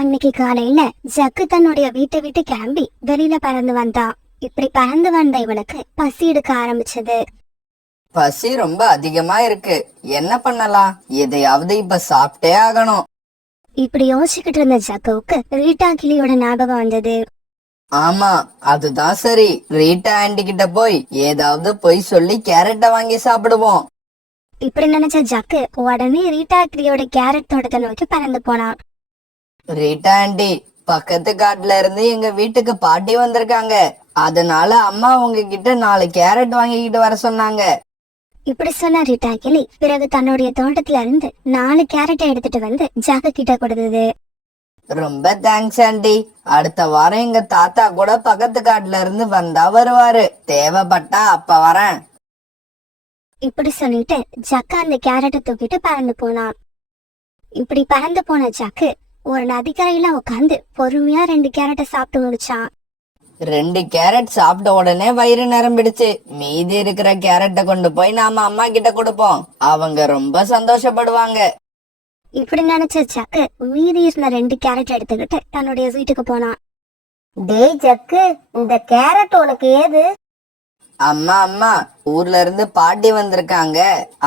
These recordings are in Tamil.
அன்னைக்கு காலையில ஜக்கு தன்னுடைய வீட்டை விட்டு கிளம்பி வெளியில பறந்து வந்தான். இப்படி பறந்து வந்த இவனுக்கு பசி எடுக்க ஆரம்பிச்சது. பசி ரொம்ப அதிகமா இருக்கு, என்ன பண்ணலாம்? எதையாவது இப்ப சாப்பிட்டே ஆகணும். இப்படி யோசிச்சுக்கிட்டு இருந்த ஜக்குவுக்கு ரீட்டா கிளியோட ஞாபகம் வந்தது. ஆமா, அதுதான் சரி. ரீட்டா ஆண்டி கிட்ட போய் ஏதாவது பொய் சொல்லி கேரட்டை வாங்கி சாப்பிடுவோம். இப்படி நினைச்ச ஜக்கு உடனே ரீட்டா கிளியோட கேரட் தோட்டத்தை நோக்கி பறந்து போனான். ரீட்டா ஆண்டி, பக்கத்து காட்டுல இருந்து எங்க வீட்டுக்கு பாட்டி வந்திருக்காங்க. அதனால அம்மா உங்ககிட்ட 4 கேரட் வாங்கிக்கிட்டு வர சொன்னாங்க. இப்படி சொன்ன ரீட்டா கிளி பிறகு தன்னுடைய தோட்டத்துல இருந்து 4 கேரட்டை எடுத்துட்டு வந்து ஜக்கு கிட்ட கொடுத்தது. ரொம்ப தேங்க்ஸ் ஆண்டி. அடுத்த வாரம் எங்க தாத்தா கூட பக்கத்து காட்டுல இருந்து வந்தா வருவாரு. தேவைப்பட்டா அப்ப வரேன். இப்படி சொல்லிட்டு ஜக்கு அந்த கேரட்டை தூக்கிட்டு பறந்து போனான். இப்படி பறந்து போன ஜக்கு ஒரு நதிக்கரையில உட்காந்து பொறுமையா 2 கேரட்டை சாப்பிட்டு முடிச்சான். 2 கேரட் சாப்பிட்ட உடனே வயிறு நிரம்பிடுச்சு. மீதி இருக்கிற கேரட்டை கொண்டு போய் நாம அம்மா கிட்ட கொடுப்போம். அவங்க ரொம்ப சந்தோஷப்படுவாங்க. இப்படி நினைச்ச ஜக்கு மீதி இருந்த 2 கேரட் எடுத்துக்கிட்டு தன்னுடைய வீட்டுக்கு போனான். டேய் ஜக்கு, இந்த கேரட் உனக்கு ஏது? அம்மா அம்மா, ஊர்ல இருந்து பாட்டி வந்திருக்காங்க.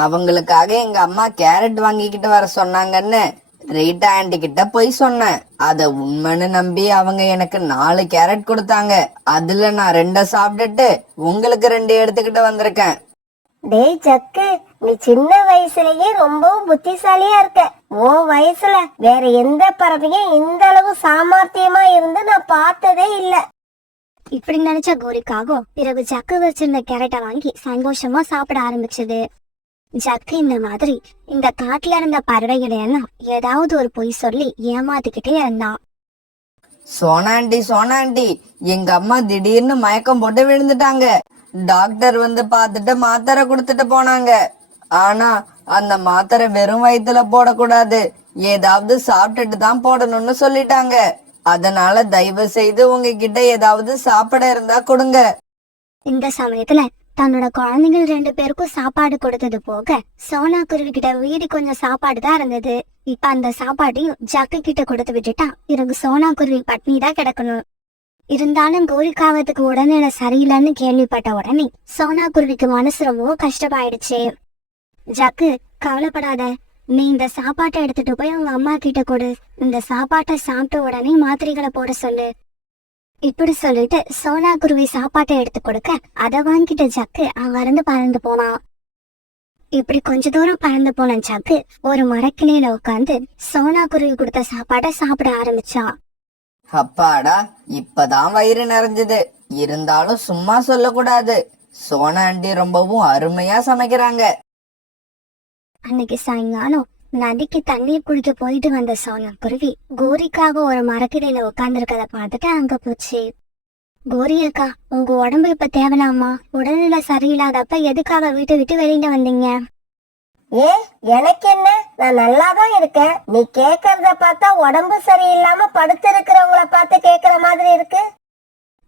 அவங்களுக்காக எங்க அம்மா கேரட் வாங்கிக்கிட்டு வர சொன்னாங்கன்னு ரீட்டா ஆண்டி கிட்ட போய் சொன்னேன். அத உண்மைன்னு நம்பி அவங்க எனக்கு 4 கேரட் கொடுத்தாங்க. அதுல நான் 2 சாப்பிட்டுட்டு உங்களுக்கு 2 எடுத்துக்கிட்டு வந்திருக்கேன். டேய் ஜக்கு, நீ சின்ன வயசுலயே ரொம்பவும் புத்திசாலியா இருக்க. உன் வயசுல வேற எந்த பறவையும் இந்த அளவு சாமர்த்தியமா இருந்து நான் பார்த்ததே இல்ல. இப்படி நினைச்ச கோரிக்காகோ பிறகு ஜக்கு வச்சிருந்த கேரட்டை வாங்கி சந்தோஷமா சாப்பிட ஆரம்பிச்சது. ஜக்கு இந்த மாதிரி இந்த காட்டுல இருந்த பறவைகளை எல்லாம் ஏதாவது ஒரு பொய் சொல்லி ஏமாத்திக்கிட்டே இருந்தான். சோனாண்டி, எங்க அம்மா திடீர்னு மயக்கம் போட்டு விழுந்துட்டாங்க. டாக்டர் வந்து பார்த்துட்டு மாத்திரை கொடுத்துட்டு போனாங்க. ஆனா அந்த மாத்திரை வெறும் வயித்துல போடக்கூடாது, ஏதாவது சாப்பிட்டுட்டு தான் போடணும்னு சொல்லிட்டாங்க. அதனால தயவு செய்து உங்ககிட்ட ஏதாவது சாப்பிட இருந்தா கொடுங்க. இந்த சமயத்துல தன்னோட குழந்தைகள் 2 பேருக்கும் சாப்பாடு கொடுத்தது போக சோனா குருவி கிட்ட வீடு கொஞ்சம் சாப்பாடு தான் இருந்தது. இப்ப அந்த சாப்பாட்டையும் ஜக்கு கிட்ட கொடுத்து விட்டுட்டா பிறகு சோனா குருவி பட்னி தான் கிடக்கணும். இருந்தாலும் கோரிக்காவதுக்கு உடனே சரியில்லைன்னு கேள்விப்பட்ட உடனே சோனா குருவிக்கு மனசு ரொம்ப கஷ்டமாயிடுச்சு. ஜக்கு, கவலைப்படாத, நீ இந்த சாப்பாட்டை எடுத்துட்டு போய் உங்க அம்மா கிட்ட கொடு. இந்த சாப்பாட்டை சாப்பிட்ட உடனே மாத்திரைகளை போட சொல்லு. இப்படி சொல்லிட்டு சோனா குருவி சாப்பாட்டை எடுத்து கொடுக்க அதை வாங்கிட்ட ஜக்கு அங்க இருந்து பறந்து போனான். இப்படி கொஞ்ச தூரம் பறந்து போன ஜக்கு ஒரு மரக்கிளையில உட்காந்து சோனா குருவி கொடுத்த சாப்பாட்டை சாப்பிட ஆரம்பிச்சான். அப்பாடா, இப்பதான் வயிறு நிறைஞ்சது. இருந்தாலும் சும்மா சொல்லக்கூடாது. சோனா ஆண்டி ரொம்பவும் அருமையா சமைக்கிறாங்க. அன்னைக்கு சாயங்காலம் நதிக்கு தண்ணீர் குடிக்க போயிட்டு வந்த சோனா குருவி கோரிக்காக ஒரு மரக்கிளையில உட்கார்ந்துருக்கத பார்த்துட்டு அங்க போச்சு. கோரி அக்கா, உங்க உடம்பு இப்ப தேவலாமா? உடல்நிலை சரியில்லாதப்ப எதுக்காக வீட்டை விட்டு வெளியில வந்தீங்க? எனக்கு என்ன, நான் நல்லாதான் இருக்கேன். நீ கேக்குறத பார்த்தா உடம்பு சரியில்லாம படுத்து இருக்கிறவங்கள பார்த்து கேக்குற மாதிரி இருக்கு.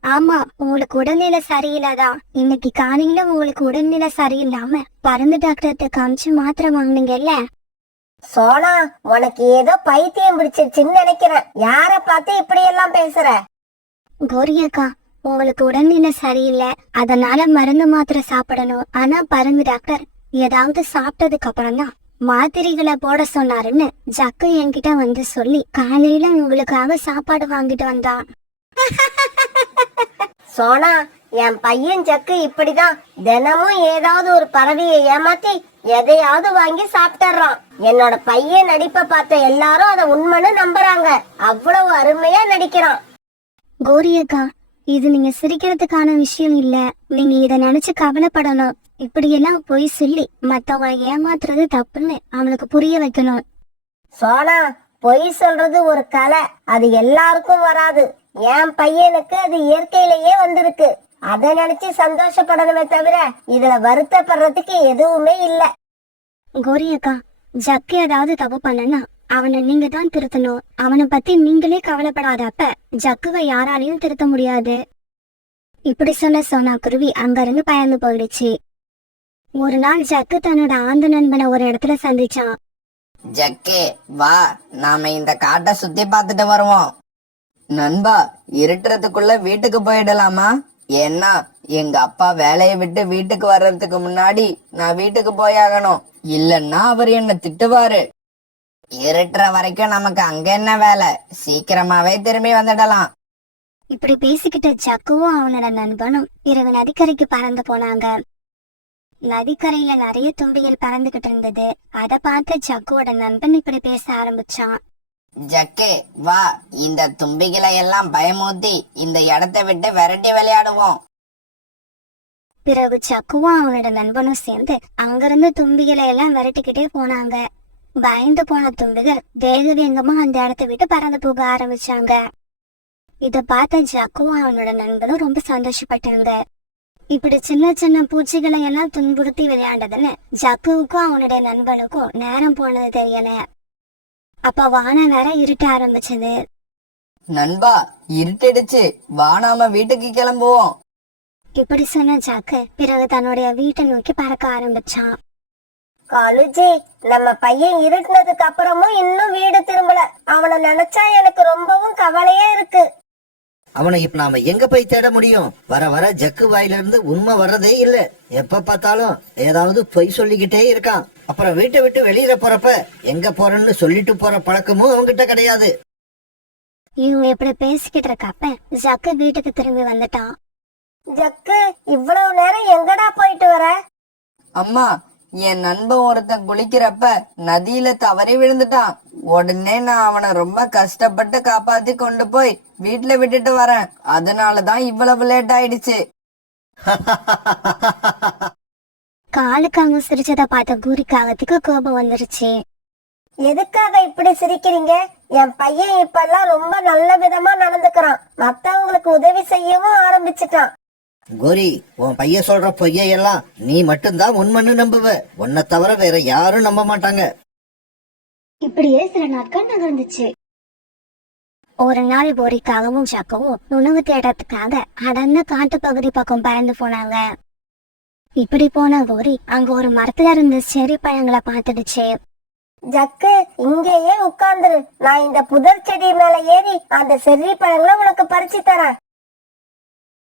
ஆமா, உங்களுக்கு உடல்நிலை சரியில்லாதான். இன்னைக்கு காலையில உங்களுக்கு உடல்நிலை சரியில்லாம பறந்து டாக்டர்கிட்ட காமிச்சு மாத்திரை வாங்கினீங்கல்ல. சோனா, உனக்கு ஏதோ பைத்தியம் பிடிச்சிருச்சுன்னு நினைக்கிறேன். யார பார்த்து இப்படி எல்லாம் பேசுற? கோரி அக்கா, உங்களுக்கு உடல்நிலை சரியில்லை, அதனால மருந்து மாத்திரை சாப்பிடணும். ஆனா பறந்து டாக்டர் ஏதாவது சாப்பிட்டதுக்கு அப்புறம் தான் மாத்திரைகளை போட சொன்னாருன்னு ஜக்கு என்கிட்ட வந்து சொல்லி காலையில உங்களுக்காக சாப்பாடு வாங்கிட்டு வந்தான். சோனா, என் பையன் ஜக்கு இப்படிதான் தினமும் ஏதாவது ஒரு பறவையை ஏமாத்தி எதையாவது வாங்கி சாப்பிட்டுறான். என்னோட பையன் நடிப்பை பார்த்த எல்லாரும் அதை உண்மைன்னு நம்புறாங்க. அவ்வளவு அருமையா நடிக்கிறான். கோரி அக்கா, இது நீங்க சிரிக்கிறதுக்கான விஷயம் இல்ல. நீங்க இத நினைச்சு கவலைப்படணும். இப்படி எல்லாம் பொய் சொல்லி மத்தவங்களை ஏமாத்துறது தப்புன்னு அவனுக்கு புரிய வைக்கணும். சோனா, பொய் சொல்றது ஒரு கலை, அது எல்லாருக்கும் வராது. என் பையனுக்கு அது இயற்கையிலேயே வந்திருக்கு. அதை நினைச்சு சந்தோஷப்படணுமே தவிர இதுல வருத்தப்படுறதுக்கு எதுவுமே இல்ல. கோரி அக்கா, ஜக்கு ஏதாவது தப்பு பண்ணனா அவனை நீங்க தான் திருத்தணும். அவனை பத்தி நீங்களே கவலைப்படாதப்ப ஜக்குவை யாராலையும் திருத்த முடியாது. இப்படி சொன்ன சோனா குருவி அங்க இருந்து பயந்து போயிடுச்சு. ஒரு நாள் ஜக்கு தன்னோட ஆந்த நண்பனை ஒரு இடத்துல சந்திச்சான். ஜக்கே வா, நாம இந்த காட்டை சுத்தி பார்த்துட்டு வருவோம். நண்பா, இருட்டுறதுக்குள்ள வீட்டுக்கு போயிடலாமா? ஏன்னா எங்க அப்பா வேலையை விட்டு வீட்டுக்கு வர்றதுக்கு முன்னாடி நான் வீட்டுக்கு போயாகணும். இல்லன்னா அவர் என்ன திட்டுவாரு. இருட்டுற வரைக்கும் நமக்கு அங்க என்ன வேலை? சீக்கிரமாவே திரும்பி வந்துடலாம். இப்படி பேசிக்கிட்ட ஜக்குவும் அவனோட நண்பனும் பிறகு நதிக்கரைக்கு பறந்து போனாங்க. நதிக்கரையில நிறைய தும்பிகள் பறந்துகிட்டு இருந்தது. அத பார்த்து ஜக்குவோட நண்பன் இப்படி பேச ஆரம்பிச்சான். ஜக்கே வா, இந்த தும்பிகளை எல்லாம் பயமூத்தி இந்த இடத்தை விட்டு விரட்டி விளையாடுவோம். பிறகு ஜக்குவும் அவனோட நண்பனும் சேர்ந்து அங்கிருந்து தும்பிகளை எல்லாம் விரட்டிக்கிட்டே போனாங்க. பயந்து போன தும்பிகள் வேக வேகமா அந்த இடத்தை விட்டு பறந்து போக ஆரம்பிச்சாங்க. இத பார்த்த ஜக்குவும் அவனோட நண்பனும் ரொம்ப சந்தோஷப்பட்டாங்க. இப்படி சின்ன சின்ன பூச்சிகளை எல்லாம் துன்புறுத்தி விளையாண்டதுல ஜக்குவுக்கும் அவனுடைய நண்பனுக்கும் நேரம் போனது தெரியல. அப்ப வானம் வேற இருட்ட ஆரம்பிச்சது. நண்பா, இருட்டிடுச்சு, வா நாம வீட்டுக்கு கிளம்புவோம். இப்படி சொன்ன ஜக்கு பிறகு தன்னுடைய வீட்டை நோக்கி பறக்க ஆரம்பிச்சான். காலுஜி, நம்ம பையன் இருட்டினதுக்கு அப்புறமும் இன்னும் வீடு திரும்பல. அவனை நினைச்சா எனக்கு ரொம்பவும் கவலையா இருக்கு. அவனை இப்ப நாம எங்க போய் தேட முடியும்? வர வர ஜக்கு வாயில இருந்து உண்மை வர்றதே இல்ல. எப்ப பார்த்தாலும் ஏதாவது பொய் சொல்லிக்கிட்டே இருக்கான். அப்புறம் வீட்டை விட்டு வெளியில போறப்ப எங்க போறேன்னு சொல்லிட்டு போற பழக்கமும் அவன்கிட்ட கிடையாது. இவங்க இப்படி பேசிக்கிட்டு இருக்கப்ப ஜக்கு வீட்டுக்கு திரும்பி வந்துட்டான். ஜக்கு, இவ்வளவு நேரம் எங்கடா போயிட்டு வர? அம்மா, என் நண்பன் ஒருத்தன் குளிக்கிறப்ப நதியில தவறி விழுந்துட்டான். உடனே நான் அவனை ரொம்ப கஷ்டப்பட்டு காப்பாத்தி கொண்டு போய் வீட்டுல விட்டுட்டு வரேன். அதனாலதான் இவ்வளவு லேட் ஆயிடுச்சு. காலுக்காக சிரிச்சதை பார்த்த கூரிக்காகத்துக்கு கோபம் வந்துருச்சு. எதுக்காக இப்படி சிரிக்கிறீங்க? என் பையன் இப்பெல்லாம் ரொம்ப நல்ல விதமா நடந்துக்கிறான். மத்தவங்களுக்கு உதவி செய்யவும் ஆரம்பிச்சுட்டான். கோரி, உன் பையன் சொல்ற பொய்யெல்லாம் நீ மட்டும்தான் உண்மைன்னு நம்புவ. உன்னை தவிர வேற யாரும் நம்ப மாட்டாங்க. இப்படியே சில நாட்கள் நகர்ந்துச்சு. ஒரு நாள் போரிக்காகவும் ஜக்கவும் உணவு தேடுறதுக்காக அடர்ந்த காட்டு பகுதி பக்கம் பறந்து போனாங்க. இப்படி போன போரி அங்க ஒரு மரத்துல இருந்த செரி பழங்களை பார்த்துடுச்சு. ஜக்கு, இங்கேயே உட்கார்ந்துரு. நான் இந்த புதர் செடி மேல ஏறி அந்த செர்ரி பழங்களை உனக்கு பறிச்சு தரேன்.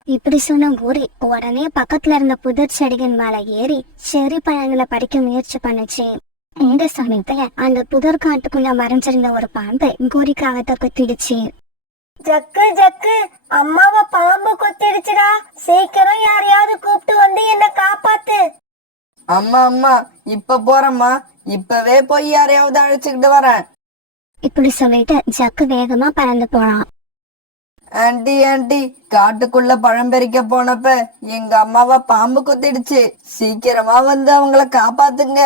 இப்படி சொன்ன கோரி உடனே பக்கத்துல இருந்த புதர் செடியின் மேல ஏறி செரி பழங்களை பறிக்க முயற்சி பண்ணுச்சு. இந்த சமயத்துல அந்த புதர் காட்டுக்குள்ள மறைஞ்சிருந்த ஒரு பாம்பு கோரிக்காகத்தை கொத்திடுச்சு. ஜக்கு ஜக்கு, அம்மாவை பாம்பு கொத்திடுச்சுடா. சீக்கிரம் யாரையாவது கூப்பிட்டு வந்து என்ன காப்பாத்து. அம்மா அம்மா, இப்ப போறேம்மா. இப்பவே போய் யாரையாவது அழைச்சுக்கிட்டு வரேன். இப்படி சொல்லிட்டு ஜக்கு வேகமா பறந்து போனான். ஆண்டி ஆண்டி, காட்டுக்குள்ள பழம் பறிக்க போனப்ப எங்க அம்மாவை பாம்பு கொத்திடுச்சு. சீக்கிரமா வந்து அவங்கள காப்பாத்துங்க.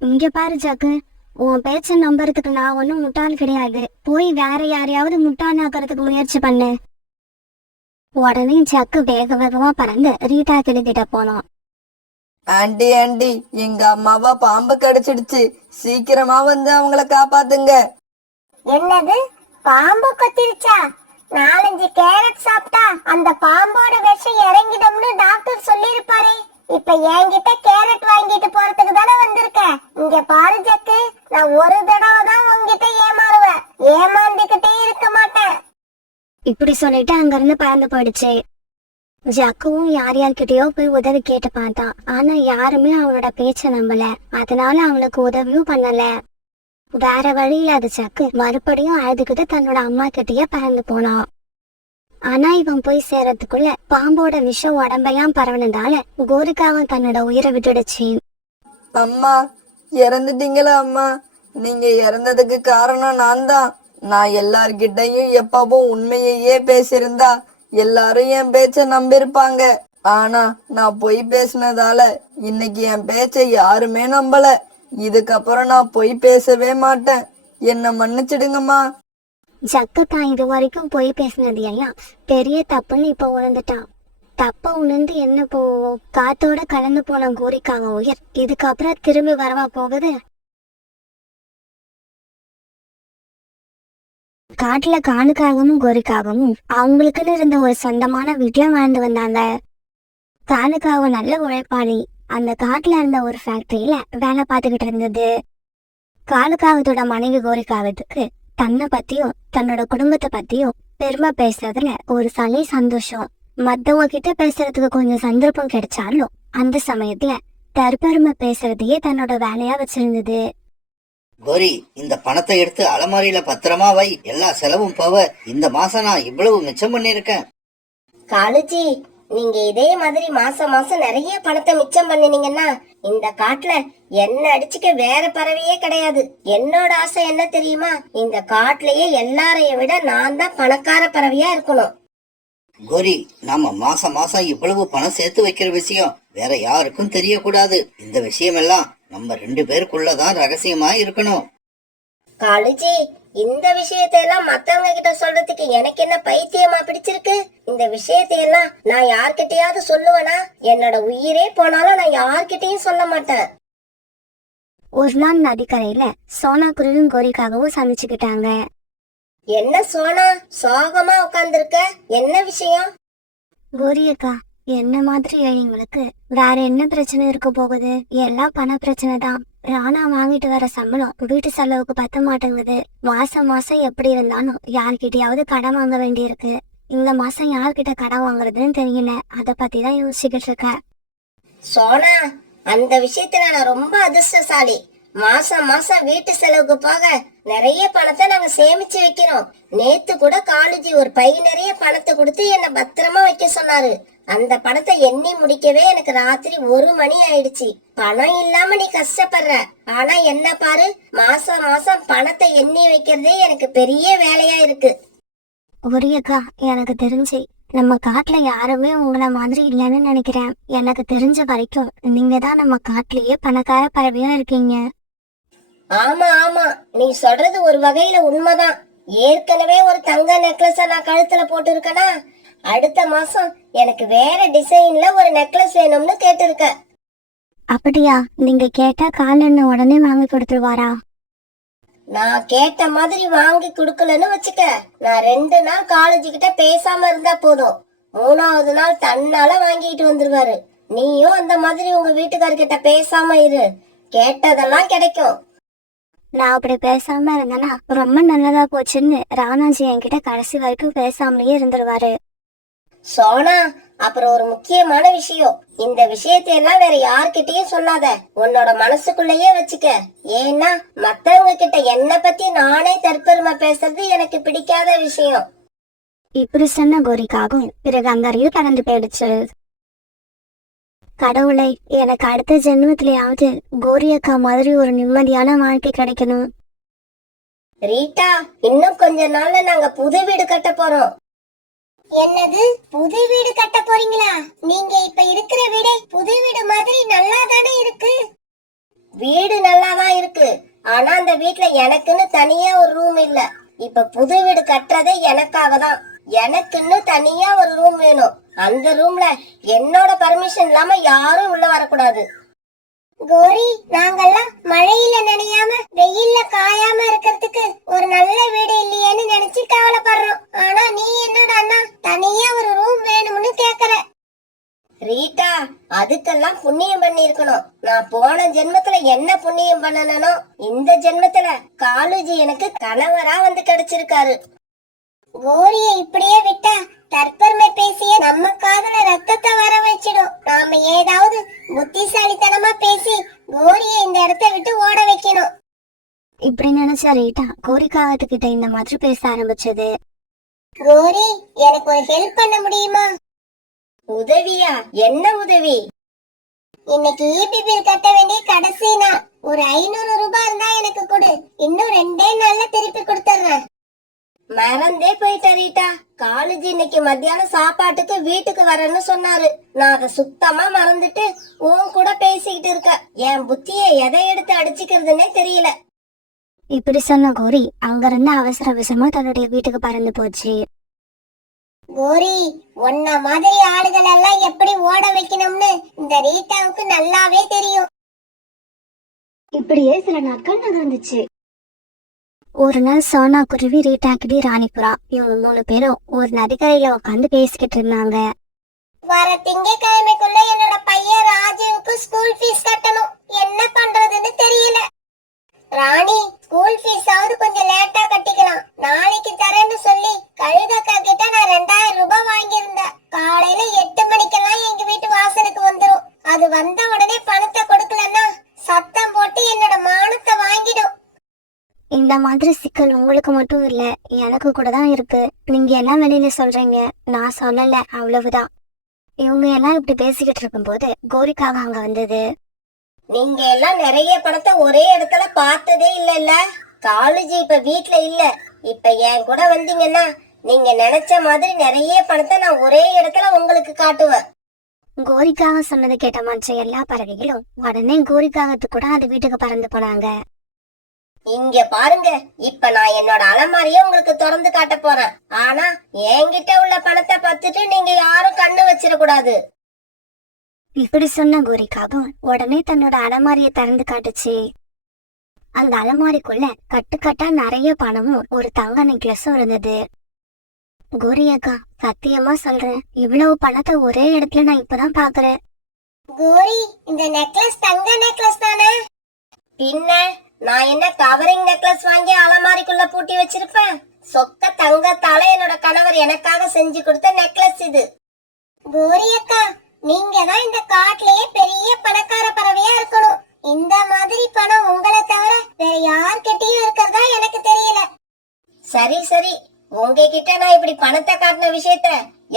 இங்க பாரு ஜக்கு, உன் பேச்ச நம்புறதுக்கு நான் ஒன்னும் முட்டாள் கிடையாது. போய் வேற யாரையாவது முட்டாளாக்குறதுக்கு முயற்சி பண்ணு. உடனே ஜக்கு வேக வேகமா பறந்து ரீட்டா கிட்ட போனான். ஆண்டி ஆண்டி, எங்க அம்மாவை பாம்பு கடிச்சிடுச்சு. சீக்கிரமா வந்து அவங்கள காப்பாத்துங்க. என்னது, பாம்பு கொத்திருச்சா? 4-5 கேரட் சாப்பிட்டா அந்த பாம்போட விஷம் இறங்கிடும்னு டாக்டர் சொல்லிருப்பாரு. இப்ப என்கிட்ட கேரட் வாங்கிட்டு போறதுக்கு தானே வந்திருக்க. இங்க பாரு ஜக்கு, நான் ஒரு தடவை தான் உங்ககிட்ட ஏமாறுவேன். ஏமாந்துகிட்டே இருக்க மாட்டேன். இப்படி சொல்லிட்டு அங்க இருந்து பறந்து போயிடுச்சு. ஜக்குவும் யார்கிட்டயோ போய் உதவி கேட்டு பார்த்தான். ஆனா யாருமே அவனோட பேச்ச நம்பல. அதனால அவனுக்கு உதவியும் பண்ணல. வேற வழி இல்லாத ஜக்கு மறுபடியும் அழுதுகிட்டு தன்னோட அம்மா கிட்டயே பறந்து போனான். ஆனா இவன் போய் சேரத்துக்குள்ள பாம்போட விஷம் உடம்பெல்லாம் பரவனதால கோரிக்காவும் தன்னோட உயிரை விட்டுடுச்சு. அம்மா, இறந்துட்டீங்களா அம்மா? நீங்க இறந்ததுக்கு காரணம் நான் தான். நான் எல்லார்கிட்டையும் எப்பவும் உண்மையையே பேசியிருந்தா எல்லாரும் என் பேச்ச நம்பிருப்பாங்க. ஆனா நான் பொய் பேசினதால இன்னைக்கு என் பேச்ச யாருமே நம்பல. இதுக்கப்புறம் நான் பொய் பேசவே மாட்டேன். என்ன மன்னிச்சிடுங்கம்மா. ஜக்கு தான் இது வரைக்கும் பொய் பேசினது எல்லாம் பெரிய தப்புன்னு இப்ப உணர்ந்துட்டான். தப்ப உணர்ந்து என்ன போ காத்தோட கலந்து போன கோரிக்காக உயிர் இதுக்கப்புறம் திரும்பி வரவா போகுது? காட்டுல காணுக்காகவும் கோரிக்காகவும் அவங்களுக்குன்னு இருந்த ஒரு சொந்தமான வீட்டுல வாழ்ந்து வந்தாங்க. காணுக்காகவும் நல்ல உழைப்பாளி. அந்த காட்டுல இருந்த ஒரு ஃபேக்டரியில வேலை பார்த்துக்கிட்டு இருந்தது. காலுக்காகத்தோட மனைவி கோரிக்காகத்துக்கு தன்னை பத்தியும் தன்னோட குடும்பத்தை பத்தியும் பெருமை பேசுறதுல ஒரு சனி சந்தோஷம். மத்தவங்க கிட்ட பேசுறதுக்கு கொஞ்சம் சந்தர்ப்பம் கிடைச்சாலும் அந்த சமயத்துல தற்பெருமை பேசுறதையே தன்னோட வேலையா வச்சிருந்தது. கோரி, இந்த பணத்தை எடுத்து அலமாரியில பத்திரமா வை. எல்லா செலவும் போவ இந்த மாசம் நான் இவ்வளவு மிச்சம் பண்ணிருக்கேன். காலுஜி, நீங்க இதே மாதிரி மாசம் மாசம் நிறைய பணத்தை மிச்சம் பண்ணினீங்கன்னா இந்த காட்டுல என்ன அடிச்சுக்க வேற பறவையே கிடையாது. என்னோட ஆசை என்ன தெரியுமா? இந்த காட்டுலயே எல்லாரையும் விட நான் தான் பணக்கார பறவையா இருக்கணும். கோரி, நாம மாசம் மாசம் இவ்வளவு பணம் சேர்த்து வைக்கிற விஷயம் வேற யாருக்கும் தெரியக்கூடாது. இந்த விஷயம் எல்லாம் நம்ம 2 பேருக்குள்ளதான் ரகசியமா இருக்கணும். காலுஜி, இந்த விஷயத்தையெல்லாம் மத்தவங்க கிட்ட சொல்றதுக்கு எனக்கு என்ன பைத்தியமா பிடிச்சிருக்கு? இந்த விஷயத்தையெல்லாம் நான் யார்கிட்டயாவது சொல்லுவேனா? என்னோட உயிரே போனாலும் நான் யார்கிட்டயும் சொல்ல மாட்டேன். ஒரு நாள் நதிக்கரையில சோனா குருவியும் கோரிக்காகவும் சந்திச்சுக்கிட்டாங்க. என்ன சோனா, சோகமா உட்கார்ந்துருக்க? என்ன விஷயம்? கோரி அக்கா, என்ன மாதிரி ஏழைங்களுக்கு வேற என்ன பிரச்சனை இருக்க போகுது? எல்லாம் பண பிரச்சனை தான். ராணா வாங்கிட்டு வர சம்பளம் வீட்டு செலவுக்கு பத்த மாட்டேங்குது. மாசம் மாசம் எப்படி இருந்தாலும் யார்கிட்டயாவது கடன் வாங்க வேண்டியிருக்கு. இந்த மாசம் யார்கிட்ட கடன் வாங்குறதுன்னு தெரியல. அத பத்தி தான் யோசிச்சுக்கிட்டு இருக்கேன். சோனா, அந்த விஷயத்துல நான் ரொம்ப அதிர்ஷ்டசாலி. மாசம் மாசம் வீட்டு செலவுக்கு போக நிறைய பணத்தை நாங்க சேமிச்சு வைக்கிறோம். நேத்து கூட காலேஜி ஒரு பை நிறைய பணத்தை கொடுத்து என்ன பத்திரமா வைக்க சொன்னாரு. அந்த பணத்தை எண்ணி முடிக்கவே எனக்கு ராத்திரி 1 மணி ஆயிடுச்சு. பணம் இல்லாம நீ கஷ்டப்படுற, ஆனா என்ன பாரு, மாசம் மாசம் பணத்தை எண்ணி வைக்கிறதே எனக்கு பெரிய வேலையா இருக்கு. கோரி அக்கா, எனக்கு தெரிஞ்சு நம்ம காட்டுல யாருமே உங்களை மாதிரி இல்லைன்னு நினைக்கிறேன். எனக்கு தெரிஞ்ச வரைக்கும் நீங்க தான் நம்ம காட்டுலயே பணக்கார பறவையா இருக்கீங்க. ஆமா ஆமா, நீ சொல்றது ஒரு வகையில உண்மைதான். ஏற்கனவே ஒரு தங்க நெக்லஸ நான் கழுத்துல போட்டு இருக்கனா, அடுத்த மாசம் எனக்கு வேற டிசைன்ல ஒரு நெக்லஸ் வேணும்னு கேட்டிருக்க. அப்படியா? நீங்க கேட்டா காலண்ண உடனே வாங்கி கொடுத்துருவாரா? நான் கேட்ட மாதிரி வாங்கி குடுக்கலன்னு வச்சுக்க, நான் 2 நாள் காலேஜ் கிட்ட பேசாம இருந்தா போதும், 3ஆவது நாள் தன்னால வாங்கிட்டு வந்துருவாரு. நீயும் அந்த மாதிரி உங்க வீட்டுக்காரர்கிட்ட பேசாம இரு, கேட்டதெல்லாம் கிடைக்கும். நான் அப்படி பேசாம இருந்தேன்னா ரொம்ப நல்லதா போச்சுன்னு ராணாஜி என்கிட்ட கடைசி வரைக்கும் பேசாமலேயே இருந்துருவாரு. சோனா, அப்புறம் ஒரு முக்கியமான விஷயம், இந்த விஷயத்தையெல்லாம் வேற யார்கிட்டயும் சொல்லாத, உன்னோட மனசுக்குள்ளேயே வச்சுக்க. ஏன்னா மத்தவங்க கிட்ட என்ன பத்தி நானே தற்பெருமை பேசுறது எனக்கு பிடிக்காத விஷயம். இப்படி சொன்ன கோரிக்காகும் பிறகு அந்த அறிவு கடந்து போயிடுச்சு. கடவுளை, எனக்கு அடுத்த ஜென்மத்திலேயாவது கோரி அக்கா மாதிரி ஒரு நிம்மதியான வாழ்க்கை கிடைக்கணும். ரீட்டா, இன்னும் கொஞ்ச நாள்ல நாங்க புது வீடு கட்ட போறோம். என்னது, புது வீடு கட்ட போறீங்களா? நீங்க இப்ப இருக்கிற வீடே புது வீடு மாதிரி நல்லா தானே இருக்கு? வீடு நல்லாதான் இருக்கு, ஆனா அந்த வீட்ல எனக்குன்னு தனியா ஒரு ரூம் இல்ல. இப்ப புது வீடு கட்டுறதே எனக்காக தான். எனக்குன்னு தனியா ஒரு ரூம் வேணும். அந்த ரூம்ல என்னோட பர்மிஷன் இல்லாம யாரும் உள்ள வரக்கூடாது. கோரி, நாங்கெல்லாம் மழையில நனையாம வெயில்ல காயாம இருக்கிறதுக்கு ஒரு நல்ல வீடு இல்லையேன்னு நினைச்சு கவலைப்படுறோம். ஆனா நீ என்னோட அண்ணா தனியா ஒரு ரூம் வேணும்னு கேக்குற. ரீட்டா, அதுக்கெல்லாம் புண்ணியம் பண்ணி இருக்கணும். நான் போன ஜென்மத்துல என்ன புண்ணியம் பண்ணனோ இந்த ஜென்மத்துல காலுஜி எனக்கு கணவரா வந்து கிடைச்சிருக்காரு. கோரிய இப்படியே விட்டா தற்பெருமை பேசிய நம்ம காதுல ரத்தத்தை வர வச்சிடும். நாம ஏதாவது புத்திசாலித்தனமா பேசி கோரிய இந்த இடத்தை விட்டு ஓட வைக்கணும். இப்படி நினைச்ச ரீட்டா கோரிக்காகத்துக்கிட்ட இந்த மாதிரி பேச ஆரம்பிச்சது. கோரி, எனக்கு ஒரு ஹெல்ப் பண்ண முடியுமா? உதவியா? என்ன உதவி? இன்னைக்கு ஈபி பில் கட்ட வேண்டிய கடைசி நாள். ஒரு 500 ரூபாய் இருந்தா எனக்கு கொடு, இன்னும் 2 நாள்ல திருப்பி கொடுத்துறேன். மறந்தே போயிட்டேன் ரீட்டா, காலேஜ் இன்னைக்கு மத்தியானம் சாப்பாட்டுக்கு வீட்டுக்கு வரேன்னு சொன்னாரு. நான் அதை சுத்தமா மறந்துட்டு உன் கூட பேசிக்கிட்டு இருக்க. என் புத்திய எதை எடுத்து அடிச்சுக்கிறதுன்னே தெரியல. இப்படி சொன்ன கோரி அங்கிருந்து அவசர அவசரமா தன்னுடைய வீட்டுக்கு பறந்து போச்சு. கோரி, உன்ன மாதிரி ஆளுகள் எல்லாம் எப்படி ஓட வைக்கணும்னு இந்த ரீட்டாவுக்கு நல்லாவே தெரியும். இப்படியே சில நாட்கள் நகர்ந்துச்சு. ஒரு நாள் சோனா குருவி, ரீட்டா கிளி, ராணிபுரா இவங்க 3 பேரும் ஒரு நதிக்கரையில உட்காந்து பேசிக்கிட்டு இருந்தாங்க. வர திங்கட்கிழமைக்குள்ள என்னோட பையன் ராஜுவுக்கு ஸ்கூல் ஃபீஸ் கட்டணும். என்ன பண்றதுன்னு தெரியல. ராணி, ஸ்கூல் ஃபீஸாவது கொஞ்சம் லேட்டா கட்டிக்கலாம். நாளைக்கு தரேன்னு சொல்லி கழுதக்கா கிட்ட நான் 2000 ரூபாய் வாங்கியிருந்தேன். காலையில 8 மணிக்கெல்லாம் எங்க வீட்டு வாசலுக்கு வந்துரும். அது வந்த உடனே பணத்தை கொடுக்கலன்னா சத்தம் போட்டு என்னோட மானத்தை வாங்கிடும். இந்த மாதிரி சிக்கல் உங்களுக்கு மட்டும் இல்ல, எனக்கு கூட தான் இருக்கு. நீங்க எல்லாம் வெளியில சொல்றீங்க, நான் சொல்லல, அவ்வளவுதான். இவங்க எல்லாம் இப்படி பேசிக்கிட்டு இருக்கும்போது கோரிக்காக அங்க வந்தது. நீங்க எல்லாம் நிறைய பணத்தை ஒரே இடத்துல பார்த்ததே இல்லல்ல. காலேஜ் இப்ப வீட்ல இல்ல. இப்ப என் கூட வந்தீங்கன்னா நீங்க நினைச்ச மாதிரி நிறைய பணத்தை நான் ஒரே இடத்துல உங்களுக்கு காட்டுவேன். கோரிக்காக சொன்னது கேட்ட மற்ற எல்லா பறவைகளும் உடனே கோரிக்காகத்துக்கு கூட அது வீட்டுக்கு பறந்து போனாங்க. இங்க பாருங்க, இப்ப நான் என்னோட அலமாரிய உங்களுக்கு திறந்து காட்ட போறேன். ஆனா என்கிட்ட உள்ள பணத்தை பார்த்துட்டு நீங்க யாரும் கண்ணு வச்சிடக்கூடாது. இப்படி சொன்ன கோரிக்காகவும் உடனே தன்னோட அலமாரிய திறந்து காட்டுச்சு. அந்த அலமாரிக்குள்ள கட்டுக்கட்டா நிறைய பணமும் ஒரு தங்க நெக்லஸும் இருந்தது. கோரி அக்கா, சத்தியமா சொல்றேன், இவ்வளவு பணத்தை ஒரே இடத்துல நான் இப்பதான் பாக்குறேன். கோரி, இந்த நெக்லஸ் தங்க நெக்லஸ் தானே? பின்ன நான் என்ன கவரிங் நெக்லஸ் வாங்கி அலமாரிக்குள்ள பூட்டி வச்சிருப்பேன்? சொக்க தங்கத்தால என்னோட கணவர் எனக்காக செஞ்சு கொடுத்த நெக்லஸ் இது. கோரி அக்கா, நீங்க தான் இந்த காட்டுலயே பெரிய பணக்கார பறவையா இருக்கணும். இந்த மாதிரி பணம் உங்களை தவிர வேற யார்கிட்டயும் இருக்கிறதா எனக்கு தெரியல. சரி சரி, உங்ககிட்ட நான் இப்படி பணத்தை காட்டின விஷயத்த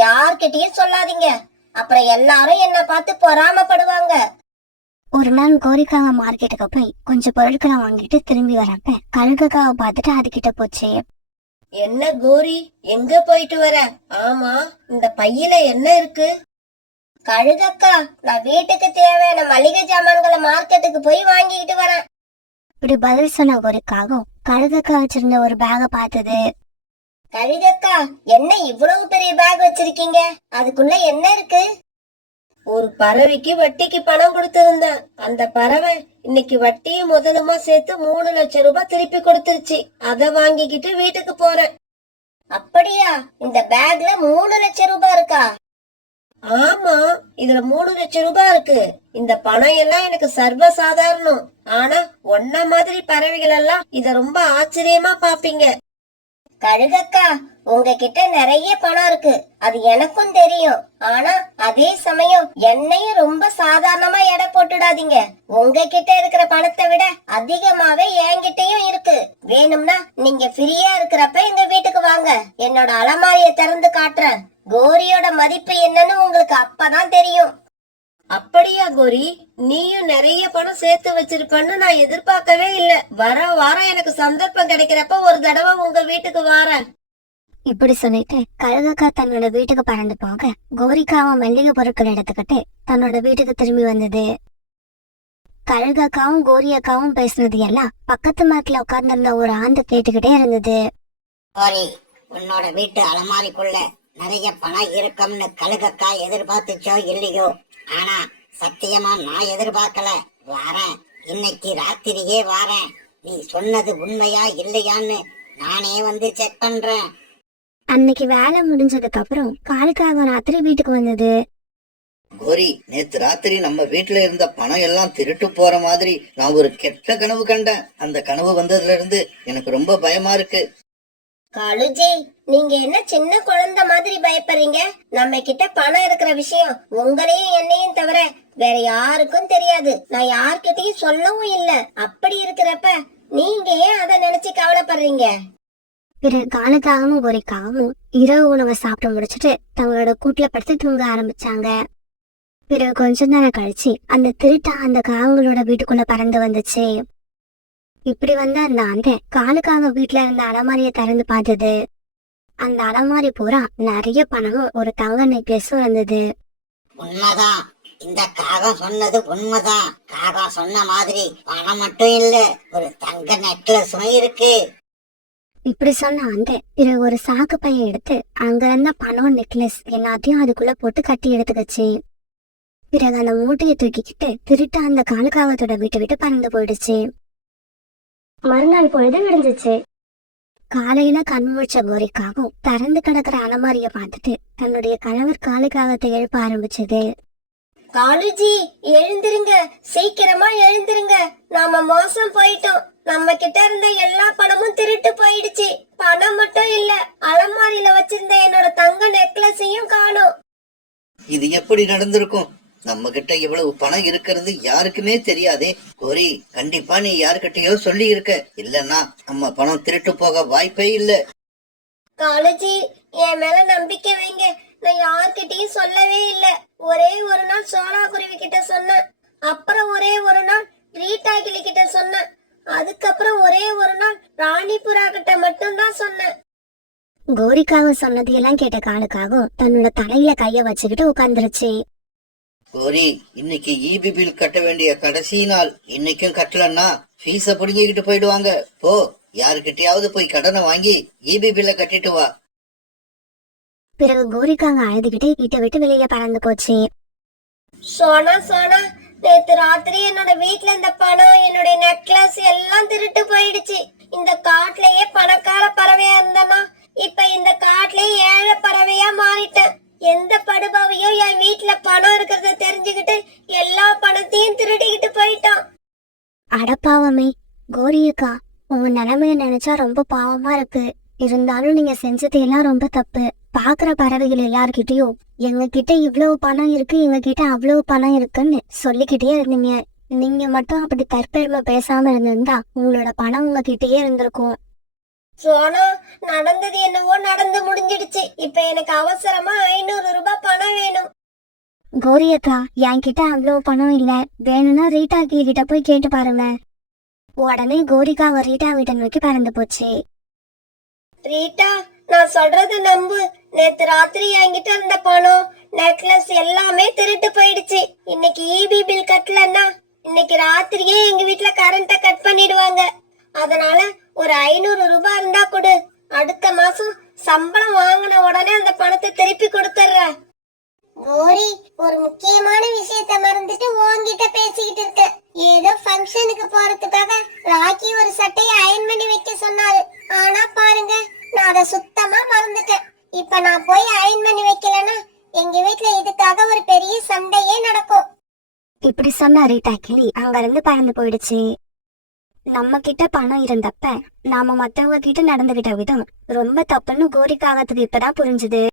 யார்கிட்டயும் சொல்லாதீங்க. அப்புறம் எல்லாரும் என்ன பார்த்து பொறாமப்படுவாங்க. ஒரு நாள் கோரிக்காக மார்க்கெட்டுக்கு போய் கொஞ்சம் பொருட்களை வாங்கிட்டு திரும்பி வரப்ப கழுகுக்காவை பார்த்துட்டு அதுகிட்ட போச்சு. என்ன கோரி, எங்க போயிட்டு வர? ஆமா, இந்த பையில என்ன இருக்கு? கழுதக்கா, நான் வீட்டுக்கு தேவையான மளிகை ஜாமான்களை மார்க்கெட்டுக்கு போய் வாங்கிட்டு வரேன். இப்படி பதில் சொன்ன கோரிக்காகவும் கழுகுக்கா வச்சிருந்த ஒரு பேக பார்த்தது. கழுதக்கா, என்ன இவ்வளவு பெரிய பேக் வச்சிருக்கீங்க? அதுக்குள்ள என்ன இருக்கு? ஒரு பறவைக்கு வட்டிக்கு பணம் கொடுத்திருந்தேன். அந்த பறவை இன்னைக்கு வட்டியும் முதலுமா சேர்த்து 3 லட்சம் ரூபாய் திருப்பி கொடுத்துருச்சு. அத வாங்கிக்கிட்டு வீட்டுக்கு போறேன். அப்படியா? இந்த பேக்ல 3 லட்சம் ரூபாய் இருக்கா? ஆமா, இதுல 3 லட்சம் ரூபாய் இருக்கு. இந்த பணம் எல்லாம் எனக்கு சர்வ சாதாரணம். ஆனா ஒன்ன மாதிரி பறவைகள் எல்லாம் இத ரொம்ப ஆச்சரியமா பாப்பீங்க. கழுகக்கா, உங்ககிட்ட நிறைய பணம் இருக்கு, அது எனக்கும் தெரியும். ஆனா அதே சமயம் என்னையும் ரொம்ப சாதாரணமா எடை போட்டுடாதீங்க. உங்ககிட்ட இருக்கிற பணத்தை விட அதிகமாவே என்கிட்டயும் இருக்கு. வேணும்னா நீங்க ஃப்ரீயா இருக்கிறப்ப எங்க வீட்டுக்கு வாங்க, என்னோட அலமாரிய திறந்து காட்டுறேன். கோரியோட மதிப்பு என்னன்னு உங்களுக்கு அப்பதான் தெரியும். அப்படியா கோரி, நீயும் நிறைய பணம் சேர்த்து வச்சிருப்பன்னு நான் எதிர்பார்க்கவே இல்ல. வர வாரம் எனக்கு சந்தர்ப்பம் கிடைக்கிறப்ப ஒரு தடவை உங்க வீட்டுக்கு வாரேன். இப்படி சொல்லிட்டு கழுகுக்கா தன்னோட வீட்டுக்கு பறந்து போக கோரிக்காவும் மல்லிகை பொருட்கள் எடுத்துக்கிட்டு தன்னோட வீட்டுக்கு திரும்பி வந்தது. கழுகக்காவும் கோரியக்காவும் பேசுனது எல்லாம் பக்கத்து மரத்துல உட்கார்ந்திருந்த ஒரு ஆண்டு கேட்டுக்கிட்டே இருந்தது. கோரி, உன்னோட வீட்டு அலமாரிக்குள்ள நிறைய பணம் இருக்கும்னு கழுகக்கா எதிர்பார்த்துச்சோ இல்லையோ, ஆனா சத்தியமா நான் எதிர்பார்க்கல. வாரேன், இன்னைக்கு ராத்திரியே வாரேன். நீ சொன்னது உண்மையா இல்லையான்னு நானே வந்து செக் பண்றேன். அன்னைக்கு வேலை முடிஞ்சதுக்கு அப்புறம் காலுக்காக ராத்திரி வீட்டுக்கு வந்தது. கோரி, நேத்து ராத்திரி நம்ம வீட்டுல இருந்த பணம் எல்லாம் திருட்டு போற மாதிரி நான் ஒரு கெட்ட கனவு கண்டேன். அந்த கனவு வந்ததுல இருந்து எனக்கு ரொம்ப பயமா இருக்கு. காலுஜி, நீங்க என்ன சின்ன குழந்தை மாதிரி பயப்படுறீங்க? நம்ம கிட்ட பணம் இருக்கிற விஷயம் உங்களையும் என்னையும் தவிர வேற யாருக்கும் தெரியாது. நான் யார்கிட்டயும் சொல்லவும் இல்ல. அப்படி இருக்கிறப்ப நீங்க ஏன் அத நினைச்சு கவலைப்படுறீங்க? பிறகு காலுக்காகவும் கோரிக்காகவும் இரவு உணவை சாப்பிட்டு முடிச்சுட்டு தங்களோட கூட்டுல படுத்து தூங்க ஆரம்பிச்சாங்க. பிறகு கொஞ்ச நேரம் கழிச்சு அந்த திருட்டா அந்த காவங்களோட வீட்டுக்குள்ள பறந்து வந்துச்சு. இப்படி வந்த அந்த ஆந்தை காலுக்காக வீட்டுல இருந்த அலமாரிய திறந்து பார்த்தது. அந்த அலமாரி பூரா நிறைய பணமும் ஒரு தங்க நெக்லஸும் இருந்தது. உண்மைதான், இந்த காகம் சொன்னது உண்மைதான். காகம் சொன்ன மாதிரி பணம் மட்டும் இல்ல, ஒரு தங்க நெக்லஸும் இருக்கு. இப்படி சொன்ன ஆந்தை பிறகு ஒரு சாக்கு பைய எடுத்து அங்க இருந்த பணம் நெக்லஸ் எல்லாத்தையும் அதுக்குள்ள போட்டு கட்டி எடுத்துக்கிச்சு. பிறகு அந்த மூட்டையை தூக்கிக்கிட்டு திருட்டு அந்த காலுக்காகத்தோட வீட்டை விட்டு பறந்து போயிடுச்சு. மறுநாள் பொழுது விடிஞ்சிச்சு. காலையில கண் முழிச்ச கோரிக்காகவும் திறந்து கிடக்குற அலமாரிய பார்த்துட்டு தன்னுடைய கணவர் காலுக்காகத்தை எழுப்ப ஆரம்பிச்சது. காலுஜி, எழுந்திருங்க, சீக்கிரமா எழுந்திருங்க. நாம மோசம் போயிட்டோம். நம்ம கிட்ட இருந்த எல்லா பணமும் திருட்டு போயிடுச்சு. பணம் மட்டும் இல்ல, அலமாரியில வச்சிருந்த என்னோட தங்க நெக்லஸையும் காணோம். இது எப்படி நடந்திருக்கும்? நம்ம கிட்ட இவ்வளவு பணம் இருக்கிறது யாருக்குமே தெரியாதே. கோரி, கண்டிப்பா நீ யாருக்கிட்டயோ சொல்லி இருக்க, இல்லன்னா நம்ம பணம் திருட்டு போக வாய்ப்பே இல்ல. காலேஜி, என் மேல நம்பிக்கை வைங்க. நான் யார்கிட்டயும் சொல்லவே இல்ல. ஒரே ஒரு நாள் சோனா குருவி கிட்ட சொன்னேன். அப்புறம் ஒரே ஒரு நாள் ரீட்டா கிளி கிட்ட சொன்னேன். அதுக்கப்புறம் ஒரே ஒரு நாள் ராணிபுரா கிட்ட மட்டும்தான் சொன்னேன். கோரிக்காக சொன்னது எல்லாம் கேட்ட காலுக்காகவும் தன்னோட தலையில கைய வச்சுக்கிட்டு உட்கார்ந்துருச்சு. கோரி, இன்னைக்கு ஈபி பில் கட்ட வேண்டிய கடைசி நாள். இன்னைக்கும் கட்டலன்னா ஃபீஸ புடுங்கிக்கிட்டு போயிடுவாங்க. போ, யாருக்கிட்டயாவது போய் கடனை வாங்கி ஈபி பில்ல கட்டிட்டு வா. பிறகு கோரிக்காங்க அழுதுகிட்டே வீட்டை விட்டு வெளியில பறந்து போச்சு. சோனா சோனா, நேத்து ராத்திரி என்னோட வீட்ல இந்த பணம், என்னோட நெக்லஸ் எல்லாம் திருட்டு போயிடுச்சு. இந்த காட்டுலயே பணக்கார பறவையா இருந்தனா, இப்ப இந்த காட்டுலயே ஏழை பறவையா மாறிட்டேன். எந்த படுபாவையும் என் வீட்ல பணம் இருக்கிறத தெரிஞ்சுக்கிட்டு எல்லா பணத்தையும் திருடிக்கிட்டு போயிட்டான். அடப்பாவமே கோரியக்கா, உங்க நிலைமைய நினைச்சா ரொம்ப பாவமா இருக்கு. இருந்தாலும் நீங்க செஞ்சது எல்லாம் ரொம்ப தப்பு. பாக்குற பறவைகள் எல்லார்கிட்டயும் எங்க கிட்ட இவ்வளவு பணம் இருக்கு, எங்க கிட்ட அவ்வளவு பணம் இருக்குன்னு சொல்லிக்கிட்டே இருந்தீங்க. நீங்க மட்டும் அப்படி தற்பெருமை பேசாம இருந்திருந்தா உங்களோட பணம் உங்ககிட்டயே இருந்திருக்கும். சோனா, நடந்தது என்னவோ நடந்து முடிஞ்சிடுச்சு. இப்ப எனக்கு அவசரமா 500 ரூபாய் பணம் வேணும். கோரியக்கா, என்கிட்ட அவ்வளவு பணம் இல்ல, வேணும்னா ரீட்டா கிட்ட போய் கேட்டு பாருங்க. உடனே கோரிக்காவை ரீட்டா வீட்டை நோக்கி பறந்து போச்சு. ரீட்டா, நான் சொல்றத நம்பு. நேத்து ராத்திரி என்கிட்ட இருந்த பணம், நெக்லஸ் எல்லாமே திருட்டு போயிடுச்சு. இன்னைக்கு ஈபி பில் கட்டலன்னா இன்னைக்கு ராத்திரியே எங்க வீட்ல கரண்ட கட் பண்ணிடுவாங்க. அதனால ஒரு 500 ரூபாய் இருந்தா கொடு. அடுத்த மாசம் சம்பளம் வாங்கின உடனே அந்த பணத்தை திருப்பி கொடுத்துறேன். கோரி, ஒரு முக்கியமான விஷயத்த மறந்துட்டு உன்கிட்ட பேசிக்கிட்டு இருக்க. ஏதோ ஃபங்க்ஷனுக்கு போறதுக்காக ராக்கி ஒரு சட்டையை அயன் பண்ணி வைக்க சொன்னாரு. ஆனா பாருங்க, நான் அதை சுத்தமா மறந்துட்டேன். இப்ப நான் போய் அயன் பண்ணி வைக்கலன்னா எங்க வீட்ல இதுக்காக ஒரு பெரிய சண்டையே நடக்கும். இப்படி சொன்ன ரீட்டா கிளி அங்க இருந்து பறந்து போயிடுச்சு. நம்ம கிட்ட பணம் இருந்தப்ப நாம மத்தவங்க கிட்ட நடந்துகிட்ட விதம் ரொம்ப தப்புன்னு கோரிக்காகத்துக்கு இப்பதான் புரிஞ்சுது.